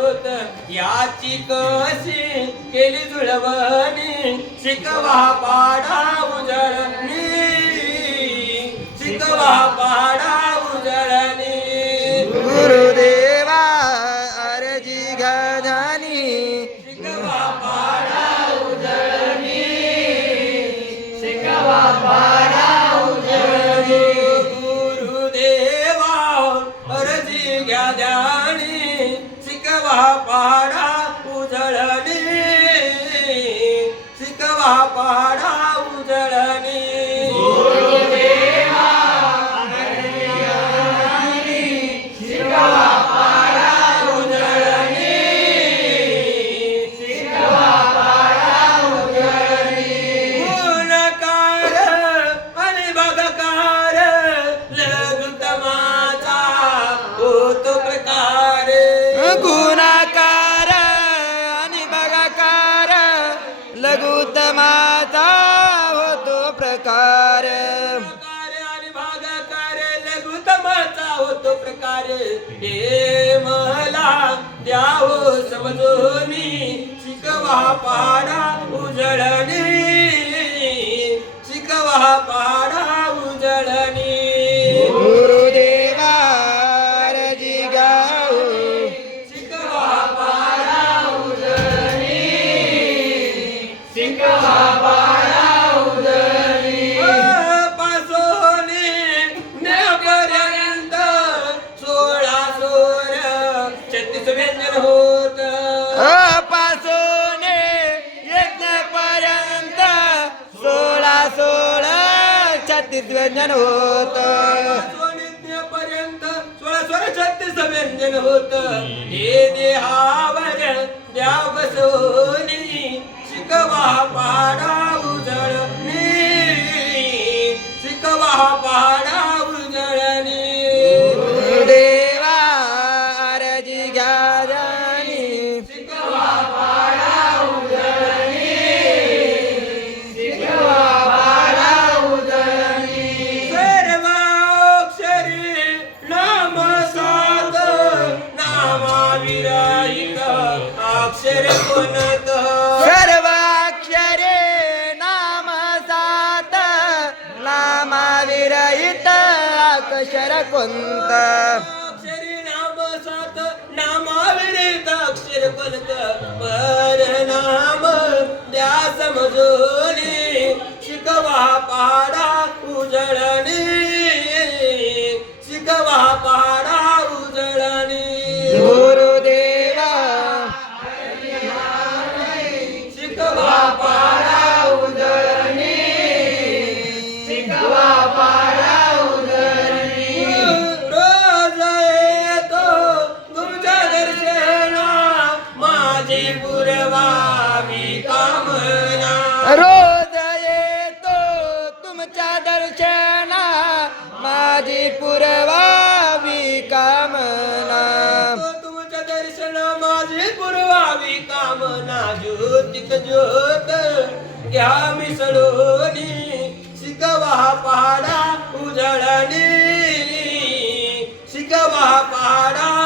होत. याची कशी केली जुळवणी. शिकवा पाडा उजळणी. शिकवा पाडा उजळणी. गुरुदेवा अर्जी घाणी शिकवा पाडा उजळणी. पाडा उजळणी. शिकवा पाडा उजळणी. तो प्रकार आणि भागाकार लघुतमाचा होतो प्रकार. हे मला द्यावो मी. शिकवा पाडा उजळणी व्यंजन होत पर्यंत सोळा सोळा छत्तीस व्यंजन होत हे देहावर द्या बसोनी. शिकवा पाडाव नामाविरायिक अक्षर कोणत सर्वाक्षरे नाम सात नामाविरहित अक्षर कोणत? अक्षरी नाम सात नामाविरित अक्षर कोणत? पर नाम द्या समजोनी माझी पुरवावी कामना. रोज येतो तुमच्या दर्शना माझी पुरवावी कामना. तुमच्या दर्शन माझी पुरवावी कामना. ज्योतिक ज्योत घ्या मिसळोनी. शिकवा पाडा उजळणी. शिकवा पाडा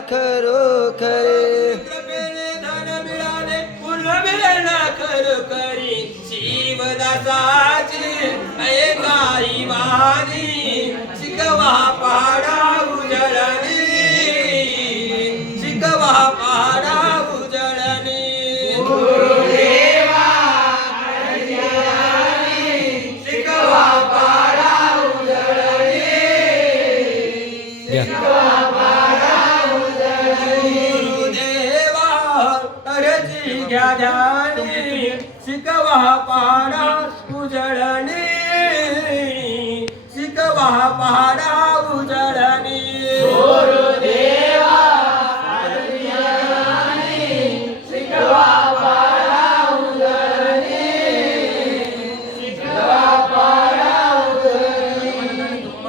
खरो खरे धन मिळाले पूर्ण मिळेना खर करी शिवदासाची गाई वा अरजी घ्या ध्यानी शिकवा पाडा उजळणी शिकवा पाडा